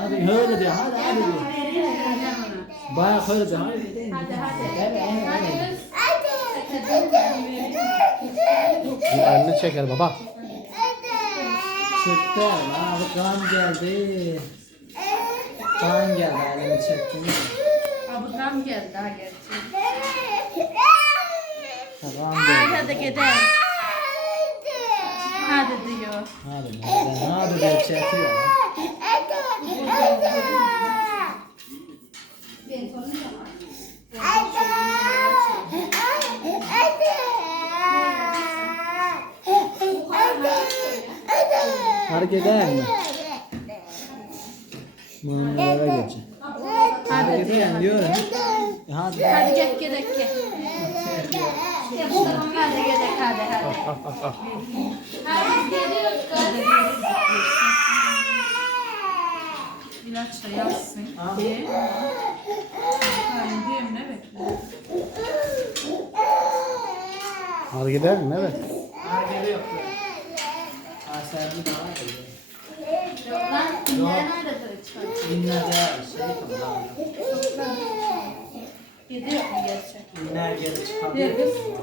Hadi öyle de hadi hadi de. Bayağı öyle de hadi. Hadi hadi. Elini çeker baba. Çıktı. Abi kan geldi. Kan geldi elini çekti. Ablam geldi daha gerçi. Kan Hadi geldi. hadi gidelim. Hadi diyor. Hadi hadi de çekiyor. Hadi gidelim mi? Bunu eve geçin. Hadi Hadi diyor. gidelim diyorum. E, Hadi. Hadi gel gidelim gel. Hadi gidelim hadi hadi. Hadi geliyoruz kız. İlaç da yazsın. Diye. Hayır diyeyim ne bekliyor? Hadi gidelim evet. Hadi geliyor. Aserli daha iyi. Yok lan. Dinleyen öyle çıkar. Dinle de şey tamam. Gidiyor mu gerçek? Dinle geri kız.